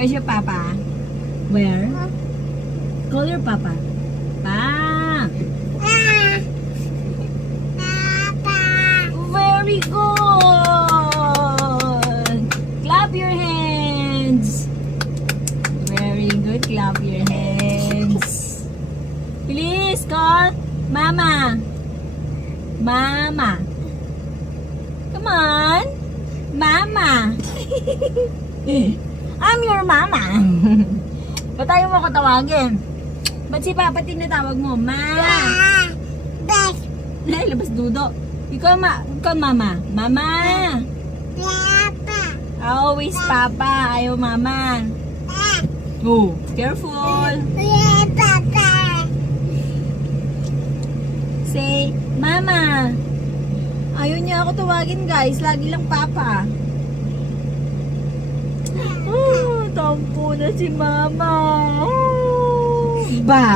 Where's your papa? Where? Call your papa. Pa! Very good! Clap your hands! Very good, clap your hands. Please call Mama. Mama. Come on. Mama. I'm your mama. Ba't tayo mo ko tawagin? Ba't si Papa tinatawag mo? Ma. Ay, labas dudo. Ikaw mama. Mama. Always Papa. Ayaw mama. Oh, careful. Say, Mama. Ayaw niya ako tawagin, guys. Lagi lang Papa. Oh, tampo na si Mama. Oh, ba.